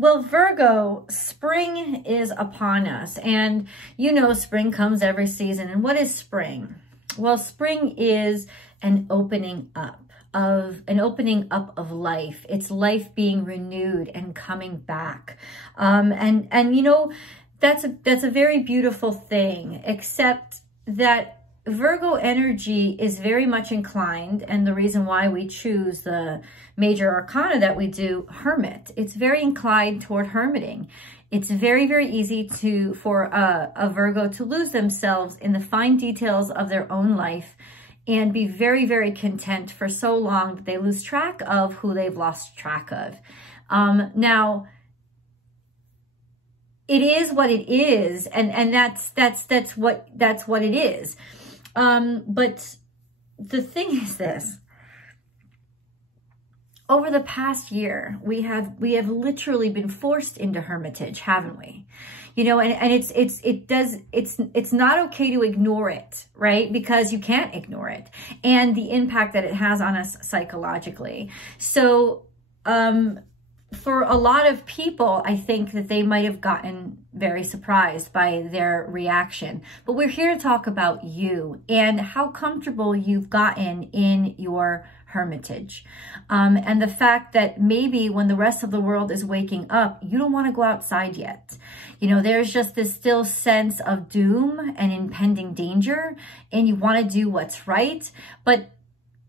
Well, Virgo, spring is upon us, and you know spring comes every season. And what is spring? Well, spring is an opening up of life. It's life being renewed and coming back. And you know, that's a very beautiful thing, except that Virgo energy is very much inclined, and the reason why we choose the major arcana that we do, Hermit, it's very inclined toward hermiting. It's very, very easy for a Virgo to lose themselves in the fine details of their own life and be very, very content for so long that they lose track of who they've lost track of. Now, it is what it is, and that's what it is. But the thing is this: over the past year, we have literally been forced into hermitage, haven't we? You know, and it's not okay to ignore it, right? Because you can't ignore it, and the impact that it has on us psychologically. So, for a lot of people, I think that they might have gotten very surprised by their reaction. But we're here to talk about you and how comfortable you've gotten in your hermitage. And the fact that maybe when the rest of the world is waking up, you don't want to go outside yet. You know, there's just this still sense of doom and impending danger, and you want to do what's right. But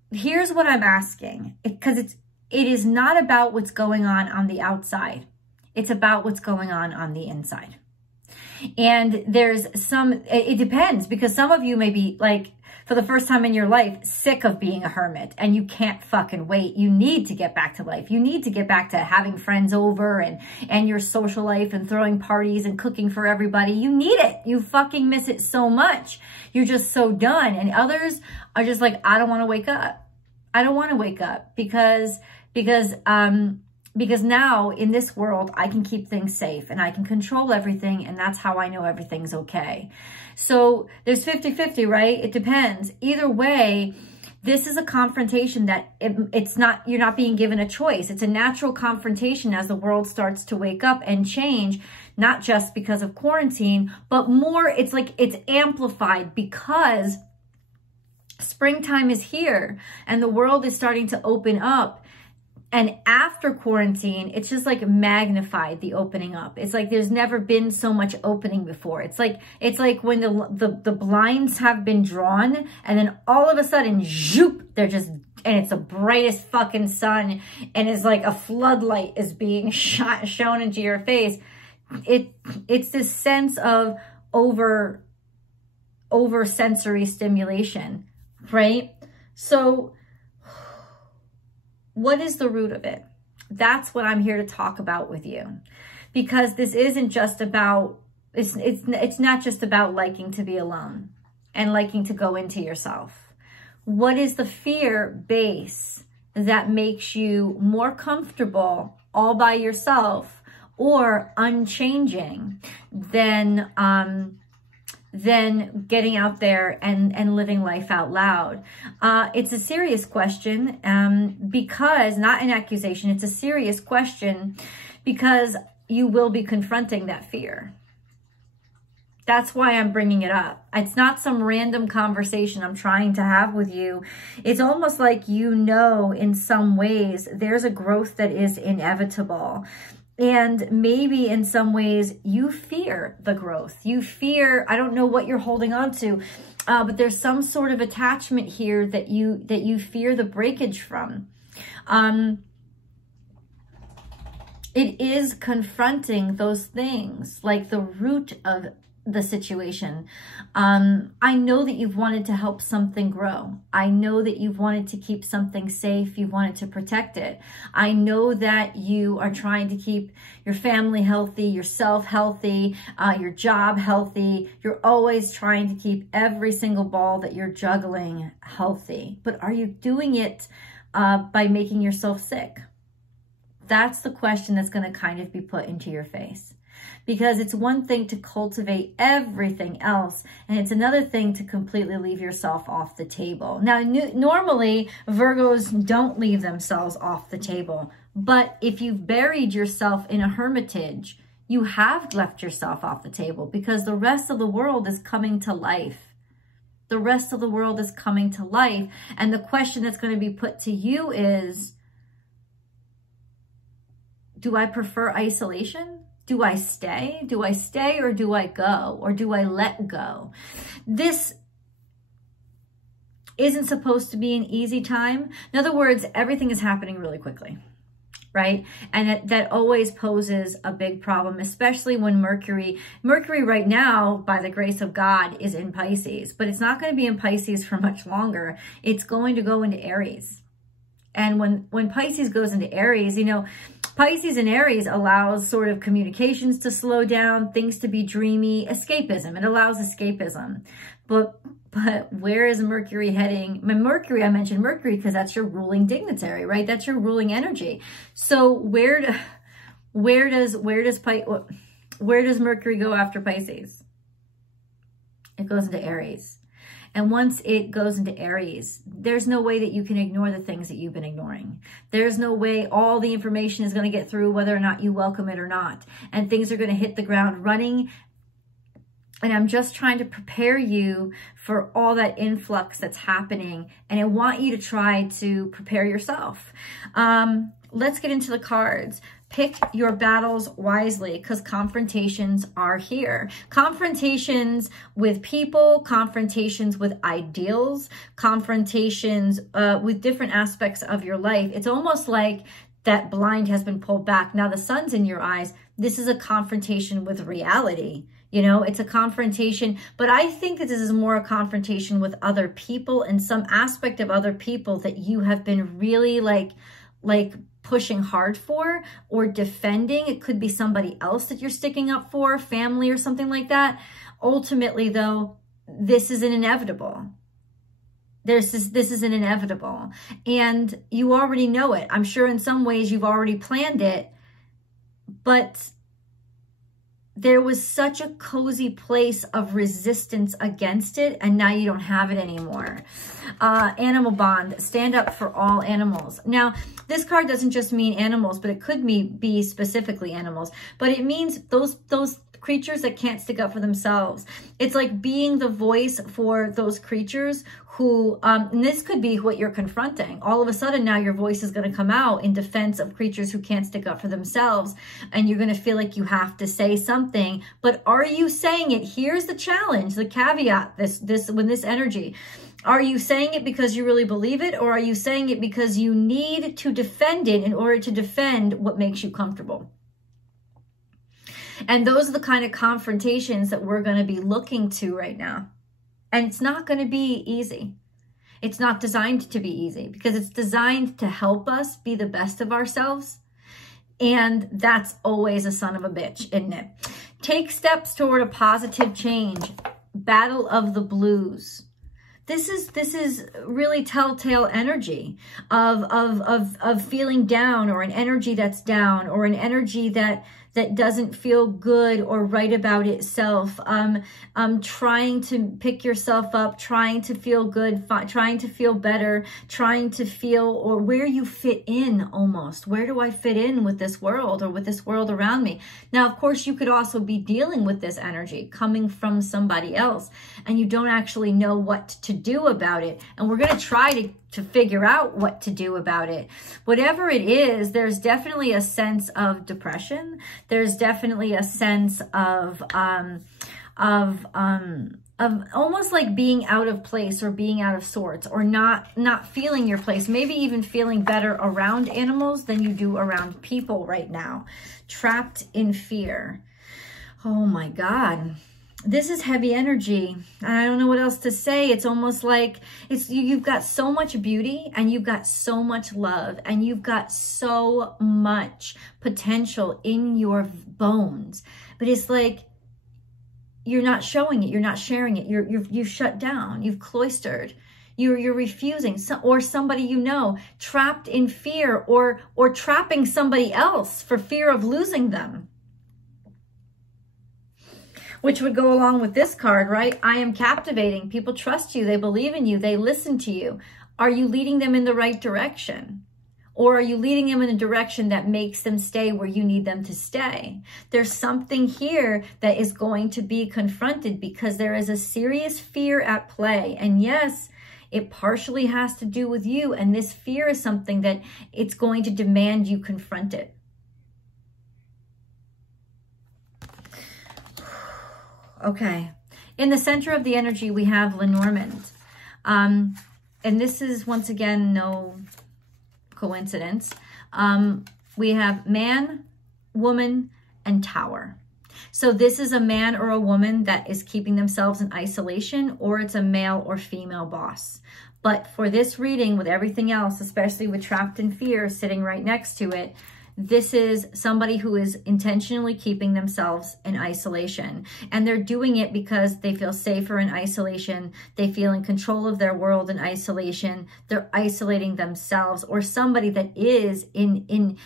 here's what I'm asking, because it is not about what's going on the outside. It's about what's going on the inside. And it depends, because some of you may be like, for the first time in your life, sick of being a hermit, and you can't fucking wait. You need to get back to life. You need to get back to having friends over and your social life and throwing parties and cooking for everybody. You need it. You fucking miss it so much. You're just so done. And others are just like, I don't want to wake up. I don't want to wake up because now in this world, I can keep things safe and I can control everything. And that's how I know everything's okay. So there's 50-50, right? It depends. Either way, this is a confrontation that you're not being given a choice. It's a natural confrontation as the world starts to wake up and change, not just because of quarantine, but more, it's like it's amplified because springtime is here and the world is starting to open up. And after quarantine, it's just like magnified, the opening up. It's like there's never been so much opening before. It's like when the blinds have been drawn and then all of a sudden, zoop, they're just, and it's the brightest fucking sun, and it's like a floodlight is being shown into your face. It's this sense of over sensory stimulation, right? So what is the root of it? That's what I'm here to talk about with you, because this isn't just about, it's not just about liking to be alone and liking to go into yourself. What is the fear base that makes you more comfortable all by yourself or unchanging than getting out there and living life out loud? It's a serious question, because, not an accusation, it's a serious question because you will be confronting that fear. That's why I'm bringing it up. It's not some random conversation I'm trying to have with you. It's almost like, you know, in some ways, there's a growth that is inevitable. And maybe in some ways you fear the growth. You fear, I don't know what you're holding on to, but there's some sort of attachment here that you fear the breakage from. It is confronting those things, like the root of the situation. I know that you've wanted to help something grow. I know that you've wanted to keep something safe. You wanted to protect it. I know that you are trying to keep your family healthy, yourself healthy, your job healthy. You're always trying to keep every single ball that you're juggling healthy. But are you doing it by making yourself sick? That's the question that's going to kind of be put into your face. Because it's one thing to cultivate everything else, and it's another thing to completely leave yourself off the table. Now, normally, Virgos don't leave themselves off the table. But if you've buried yourself in a hermitage, you have left yourself off the table, because the rest of the world is coming to life. The rest of the world is coming to life. And the question that's going to be put to you is, do I prefer isolation? Do I stay? Do I stay, or do I go? Or do I let go? This isn't supposed to be an easy time. In other words, everything is happening really quickly, right? And that always poses a big problem, especially when Mercury right now, by the grace of God, is in Pisces, but it's not going to be in Pisces for much longer. It's going to go into Aries. And when Pisces goes into Aries, you know, Pisces and Aries allows sort of communications to slow down, things to be dreamy, escapism. It allows escapism. But where is Mercury heading? Mercury, I mentioned Mercury because that's your ruling dignitary, right? That's your ruling energy. So where does Mercury go after Pisces? It goes into Aries. And once it goes into Aries, there's no way that you can ignore the things that you've been ignoring. There's no way all the information is going to get through, whether or not you welcome it or not. And things are going to hit the ground running. And I'm just trying to prepare you for all that influx that's happening. And I want you to try to prepare yourself. Let's get into the cards. Pick your battles wisely, because confrontations are here. Confrontations with people, confrontations with ideals, confrontations with different aspects of your life. It's almost like that blind has been pulled back. Now the sun's in your eyes. This is a confrontation with reality. You know, it's a confrontation, but I think that this is more a confrontation with other people and some aspect of other people that you have been really like pushing hard for or defending. It could be somebody else that you're sticking up for, family or something like that. Ultimately, though, this is an inevitable. This is an inevitable. And you already know it. I'm sure in some ways you've already planned it, but there was such a cozy place of resistance against it, and now you don't have it anymore. Animal bond, stand up for all animals. Now, this card doesn't just mean animals, but it could be specifically animals. But it means those creatures that can't stick up for themselves. It's like being the voice for those creatures who, and this could be what you're confronting. All of a sudden now your voice is going to come out in defense of creatures who can't stick up for themselves. And you're going to feel like you have to say something, but are you saying it? Here's the challenge, the caveat, this energy. Are you saying it because you really believe it, or are you saying it because you need to defend it in order to defend what makes you comfortable? And those are the kind of confrontations that we're going to be looking to right now. And it's not going to be easy. It's not designed to be easy, because it's designed to help us be the best of ourselves. And that's always a son of a bitch, isn't it? Take steps toward a positive change. Battle of the blues. This is really telltale energy of feeling down, or an energy that's down, or an energy that doesn't feel good or right about itself. Trying to pick yourself up, trying to feel good, trying to feel better, trying to feel, or where you fit in almost. Where do I fit in with this world, or with this world around me? Now, of course, you could also be dealing with this energy coming from somebody else, and you don't actually know what to do about it. And we're going to try to figure out what to do about it. Whatever it is, there's definitely a sense of depression. There's definitely a sense of almost like being out of place, or being out of sorts, or not feeling your place. Maybe even feeling better around animals than you do around people right now. Trapped in fear. Oh my God. This is heavy energy. I don't know what else to say. It's almost like you've got so much beauty, and you've got so much love, and you've got so much potential in your bones. But it's like you're not showing it. You're not sharing it. You've shut down. You've cloistered. You're refusing, or somebody you know, trapped in fear, or trapping somebody else for fear of losing them. Which would go along with this card, right? I am captivating. People trust you. They believe in you. They listen to you. Are you leading them in the right direction? Or are you leading them in a direction that makes them stay where you need them to stay? There's something here that is going to be confronted because there is a serious fear at play. And yes, it partially has to do with you. And this fear is something that it's going to demand you confront it. Okay. In the center of the energy, we have Lenormand. And this is, once again, no coincidence. We have man, woman, and tower. So this is a man or a woman that is keeping themselves in isolation, or it's a male or female boss. But for this reading, with everything else, especially with trapped in fear sitting right next to it, this is somebody who is intentionally keeping themselves in isolation. And they're doing it because they feel safer in isolation. They feel in control of their world in isolation. They're isolating themselves, or somebody that is in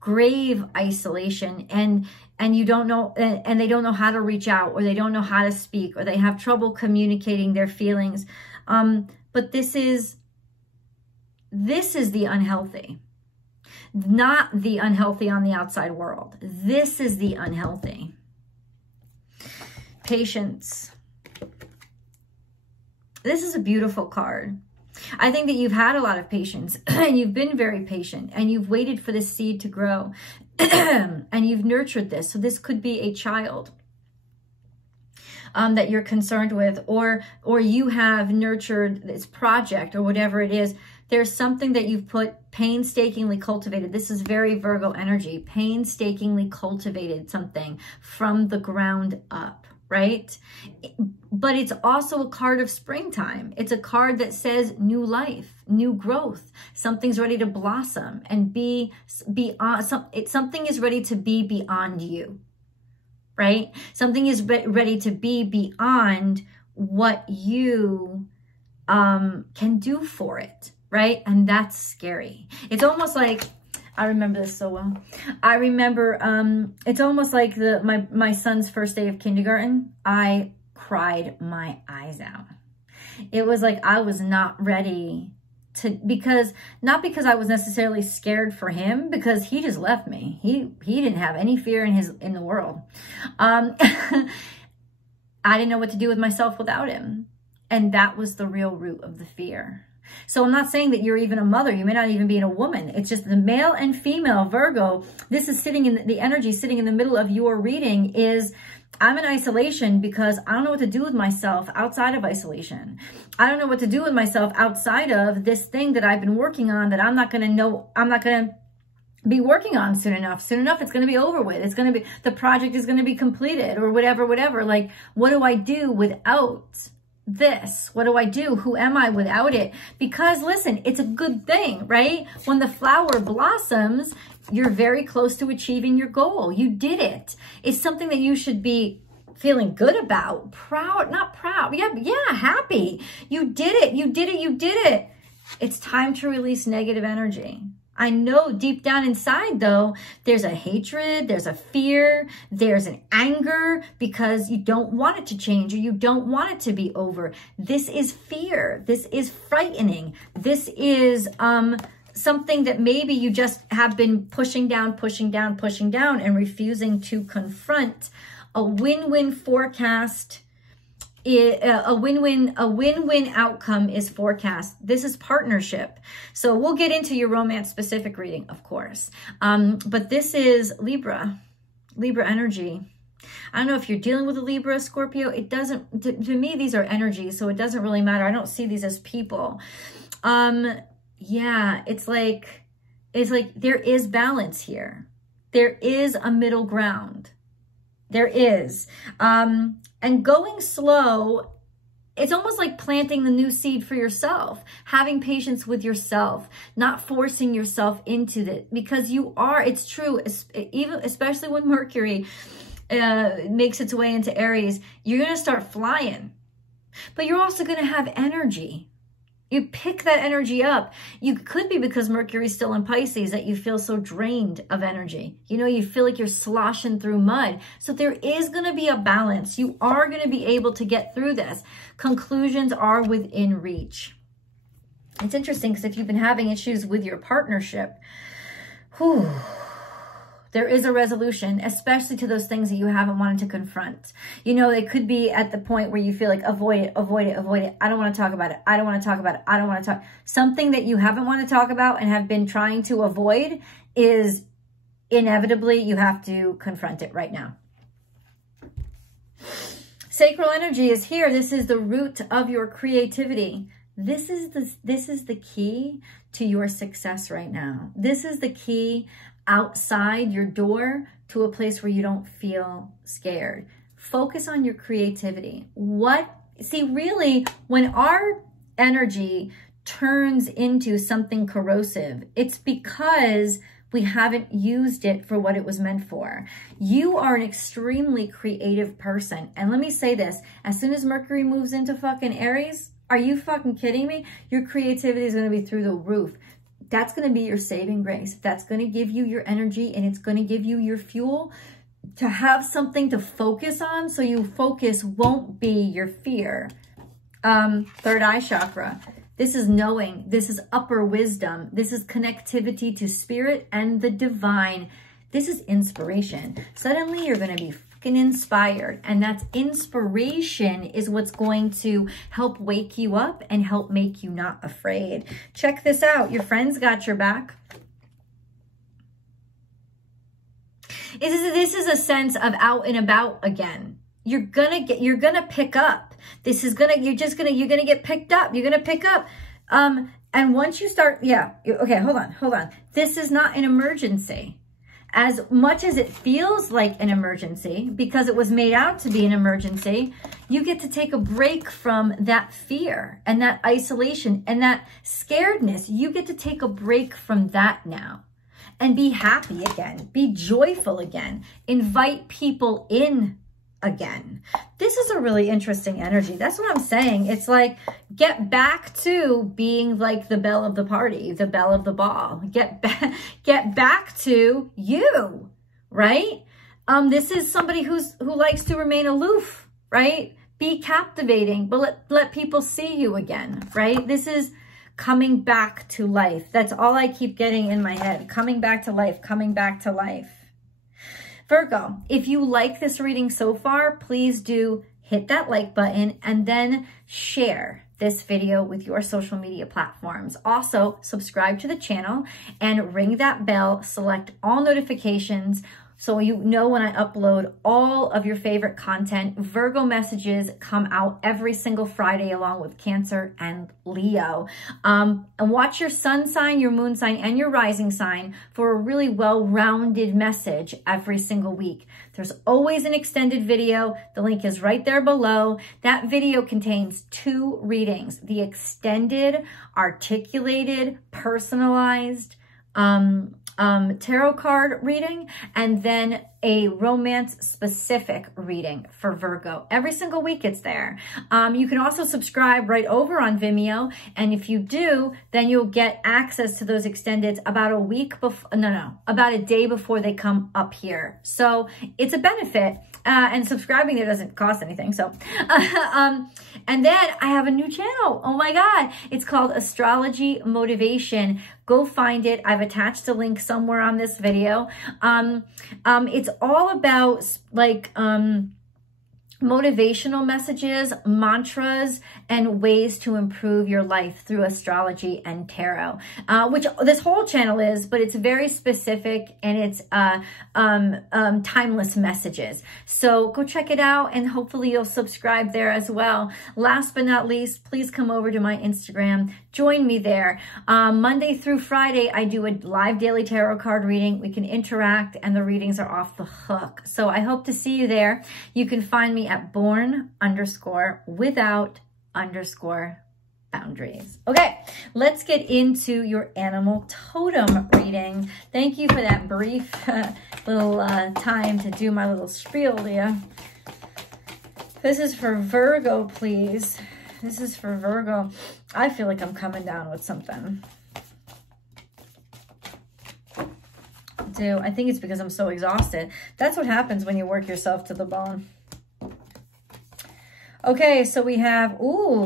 grave isolation, and you don't know, and they don't know how to reach out, or they don't know how to speak, or they have trouble communicating their feelings. But this is the unhealthy. Not the unhealthy on the outside world. This is the unhealthy. Patience. This is a beautiful card. I think that you've had a lot of patience and you've been very patient and you've waited for this seed to grow and you've nurtured this. So this could be a child that you're concerned with, or you have nurtured this project or whatever it is. There's something that you've put painstakingly cultivated. This is very Virgo energy. Painstakingly cultivated something from the ground up, right? But it's also a card of springtime. It's a card that says new life, new growth. Something's ready to blossom and be beyond. Something is ready to be beyond you, right? Something is ready to be beyond what you can do for it. Right? And that's scary. It's almost like, I remember this so well. I remember, it's almost like my son's first day of kindergarten. I cried my eyes out. It was like I was not ready to, not because I was necessarily scared for him, because he just left me. He didn't have any fear in the world. I didn't know what to do with myself without him. And that was the real root of the fear. So I'm not saying that you're even a mother. You may not even be a woman. It's just the male and female Virgo. This is sitting in the energy sitting in the middle of your reading is, I'm in isolation because I don't know what to do with myself outside of isolation. I don't know what to do with myself outside of this thing that I've been working on that I'm not going to be working on soon enough. Soon enough, it's going to be over with. It's going to be, the project is going to be completed or whatever. Like, what do I do without this? What do I do? Who am I without it? Because listen, it's a good thing, right? When the flower blossoms, you're very close to achieving your goal. You did it. It's something that you should be feeling good about. Proud, not proud. Yeah, happy. You did it. You did it. You did it. It's time to release negative energy. I know deep down inside, though, there's a hatred, there's a fear, there's an anger because you don't want it to change or you don't want it to be over. This is fear. This is frightening. This is something that maybe you just have been pushing down and refusing to confront. A win-win forecast. A win-win outcome is forecast. This is partnership. So we'll get into your romance specific reading, of course. But this is Libra energy. I don't know if you're dealing with a Libra, Scorpio. It doesn't, to me, these are energies, so it doesn't really matter. I don't see these as people. Yeah, it's like there is balance here. There is a middle ground. There is. And going slow, it's almost like planting the new seed for yourself, having patience with yourself, not forcing yourself into it, because you are, it's true, even especially when Mercury makes its way into Aries, you're going to start flying, but you're also going to have energy. You pick that energy up. You could be because Mercury's still in Pisces that you feel so drained of energy. You know, you feel like you're sloshing through mud. So there is going to be a balance. You are going to be able to get through this. Conclusions are within reach. It's interesting because if you've been having issues with your partnership, whew, there is a resolution, especially to those things that you haven't wanted to confront. You know, it could be at the point where you feel like avoid it, avoid it, avoid it. I don't want to talk about it. I don't want to talk about it. I don't want to talk. Something that you haven't wanted to talk about and have been trying to avoid is inevitably you have to confront it right now. Sacral energy is here. This is the root of your creativity. This is the key to your success right now. This is the key outside your door to a place where you don't feel scared. Focus on your creativity. Really, when our energy turns into something corrosive, it's because we haven't used it for what it was meant for. You are an extremely creative person. And let me say this, as soon as Mercury moves into fucking Aries, are you fucking kidding me? Your creativity is going to be through the roof. That's going to be your saving grace. That's going to give you your energy, and it's going to give you your fuel to have something to focus on, so your focus won't be your fear. Third eye chakra. This is knowing. This is upper wisdom. This is connectivity to spirit and the divine. This is inspiration. Suddenly you're going to be fucking inspired. And that inspiration is what's going to help wake you up and help make you not afraid. Check this out. Your friends got your back. This is a sense of out and about again. You're gonna pick up. You're gonna get picked up. You're gonna pick up. And once you start, okay, hold on. This is not an emergency. As much as it feels like an emergency, because it was made out to be an emergency, you get to take a break from that fear and that isolation and that scaredness. You get to take a break from that now and be happy again, be joyful again, invite people in again. This is a really interesting energy. That's what I'm saying. It's like, get back to being like the belle of the party, the belle of the ball. Get back to you, right? This is somebody who likes to remain aloof, right? Be captivating, but let people see you again, right? This is coming back to life. That's all I keep getting in my head. Coming back to life, coming back to life. Virgo, if you like this reading so far, please do hit that like button and then share this video with your social media platforms. Also, subscribe to the channel and ring that bell, select all notifications so you know when I upload all of your favorite content. Virgo messages come out every single Friday along with Cancer and Leo. And watch your sun sign, your moon sign, and your rising sign for a really well-rounded message every single week. There's always an extended video. The link is right there below. That video contains 2 readings: the extended, articulated, personalized, tarot card reading, and then a romance specific reading for Virgo. Every single week it's there. You can also subscribe right over on Vimeo, and if you do, then you'll get access to those extendeds about a week before, about a day before they come up here. So it's a benefit, and subscribing there doesn't cost anything. So, and then I have a new channel. Oh my God. It's called Astrology Motivation. Go find it. I've attached a link somewhere on this video. It's all about like motivational messages, mantras, and ways to improve your life through astrology and tarot, which this whole channel is, but it's very specific and it's timeless messages. So go check it out and hopefully you'll subscribe there as well. Last but not least, please come over to my Instagram. Join me there. Monday through Friday, I do a live daily tarot card reading. We can interact and the readings are off the hook. So I hope to see you there. You can find me at born_without_boundaries. Okay, let's get into your animal totem reading. Thank you for that brief little time to do my little spiel there. This is for Virgo, please. This is for Virgo. I feel like I'm coming down with something. I think it's because I'm so exhausted. That's what happens when you work yourself to the bone. Okay, so we have,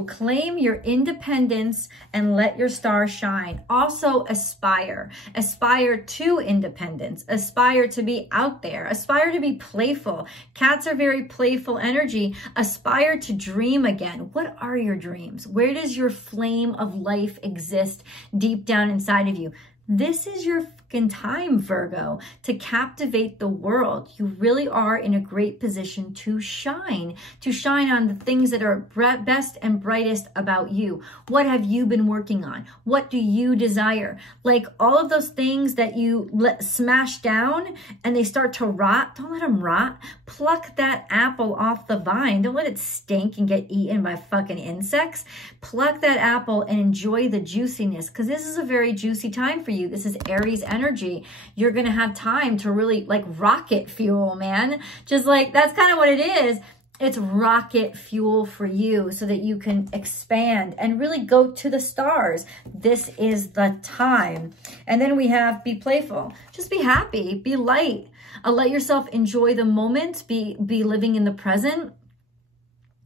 claim your independence and let your star shine. Also aspire. Aspire to independence. Aspire to be out there. Aspire to be playful. Cats are very playful energy. Aspire to dream again. What are your dreams? Where does your flame of life exist deep down inside of you? This is your fucking time, Virgo, to captivate the world. You really are in a great position to shine on the things that are best and brightest about you. What have you been working on? What do you desire? Like all of those things that you smash down and they start to rot, don't let them rot. Pluck that apple off the vine. Don't let it stink and get eaten by fucking insects. Pluck that apple and enjoy the juiciness, because this is a very juicy time for you. This is Aries energy. You're going to have time to really like rocket fuel, man. Just like, that's kind of what it is. It's rocket fuel for you so that you can expand and really go to the stars. This is the time. And then we have be playful. Just be happy, be light. Let yourself enjoy the moment, be living in the present.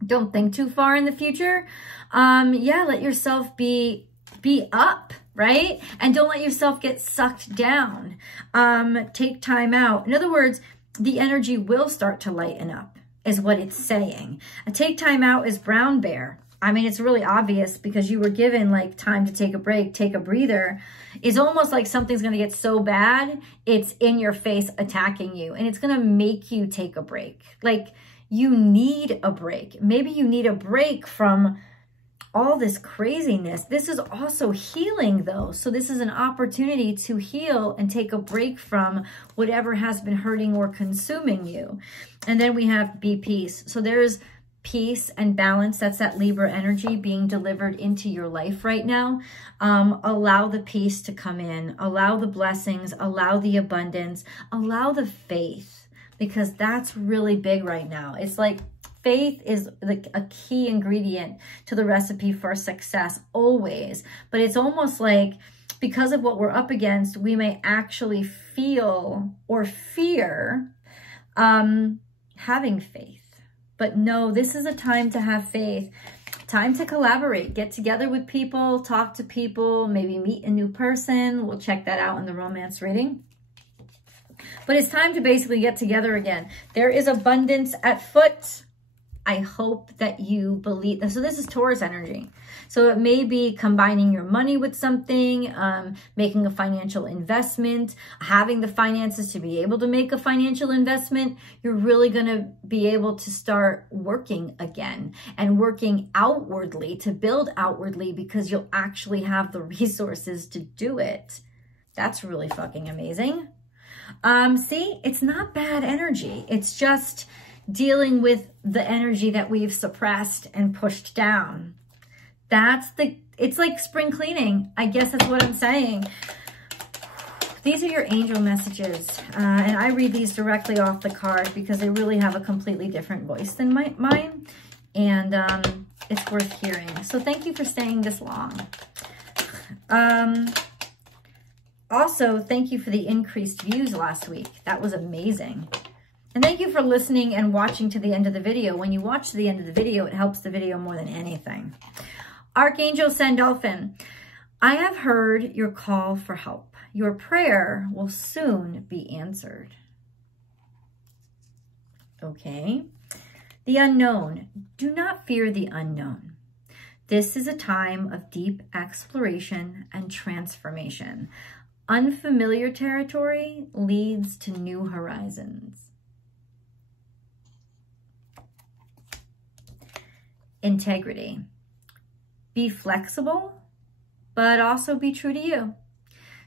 Don't think too far in the future. Yeah, let yourself be up, right? And don't let yourself get sucked down. Take time out. In other words, the energy will start to lighten up, is what it's saying. Take time out is brown bear. I mean, it's really obvious because you were given like time to take a break, take a breather. It's almost like something's going to get so bad, it's in your face attacking you, and it's going to make you take a break. Like you need a break. Maybe you need a break from all this craziness. This is also healing though. So this is an opportunity to heal and take a break from whatever has been hurting or consuming you. And then we have be peace. So there's peace and balance. That's that Libra energy being delivered into your life right now. Allow the peace to come in, allow the blessings, allow the abundance, allow the faith, because that's really big right now. It's like faith is like a key ingredient to the recipe for success always. But it's almost like because of what we're up against, we may actually feel or fear having faith. But no, this is a time to have faith, time to collaborate, get together with people, talk to people, maybe meet a new person. We'll check that out in the romance reading. But it's time to basically get together again. There is abundance at foot. I hope that you believe. So this is Taurus energy. So it may be combining your money with something, making a financial investment, having the finances to be able to make a financial investment. You're really going to be able to start working again and working outwardly to build outwardly, because you'll actually have the resources to do it. That's really fucking amazing. See, it's not bad energy. It's just dealing with the energy that we've suppressed and pushed down. It's like spring cleaning. I guess that's what I'm saying. These are your angel messages. And I read these directly off the card because they really have a completely different voice than mine. And it's worth hearing. So thank you for staying this long. Also, thank you for the increased views last week. That was amazing. And thank you for listening and watching to the end of the video. When you watch to the end of the video, it helps the video more than anything. Archangel Sandalphon, I have heard your call for help. Your prayer will soon be answered. Okay. The unknown. Do not fear the unknown. This is a time of deep exploration and transformation. Unfamiliar territory leads to new horizons. Integrity. Be flexible, but also be true to you.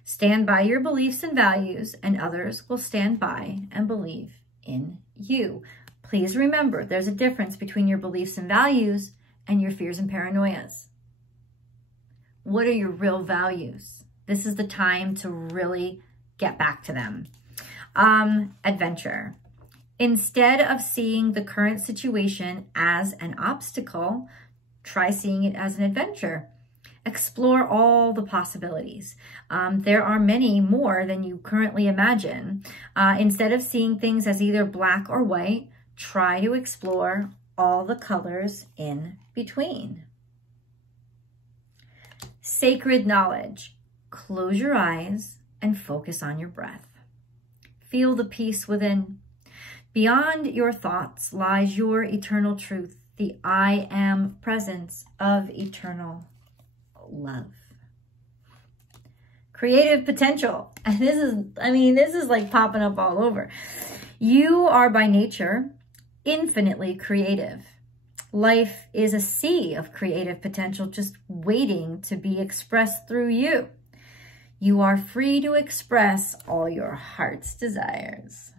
Stand by your beliefs and values, and others will stand by and believe in you. Please remember, there's a difference between your beliefs and values and your fears and paranoias. What are your real values? This is the time to really get back to them. Adventure. Instead of seeing the current situation as an obstacle, try seeing it as an adventure. Explore all the possibilities. There are many more than you currently imagine. Instead of seeing things as either black or white, try to explore all the colors in between. Sacred knowledge. Close your eyes and focus on your breath. Feel the peace within. Beyond your thoughts lies your eternal truth, the I am presence of eternal love. Creative potential. And this is like popping up all over. You are by nature infinitely creative. Life is a sea of creative potential just waiting to be expressed through you. You are free to express all your heart's desires.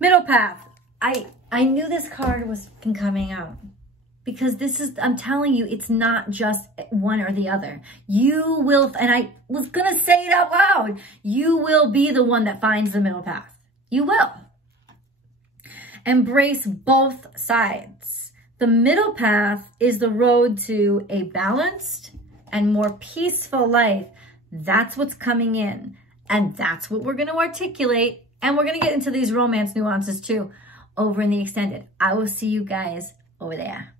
Middle path. I knew this card was coming out because this is, I'm telling you, it's not just one or the other. You will, and I was going to say it out loud, you will be the one that finds the middle path. You will. Embrace both sides. The middle path is the road to a balanced and more peaceful life. That's what's coming in. And that's what we're going to articulate. And we're going to get into these romance nuances too over in the extended. I will see you guys over there.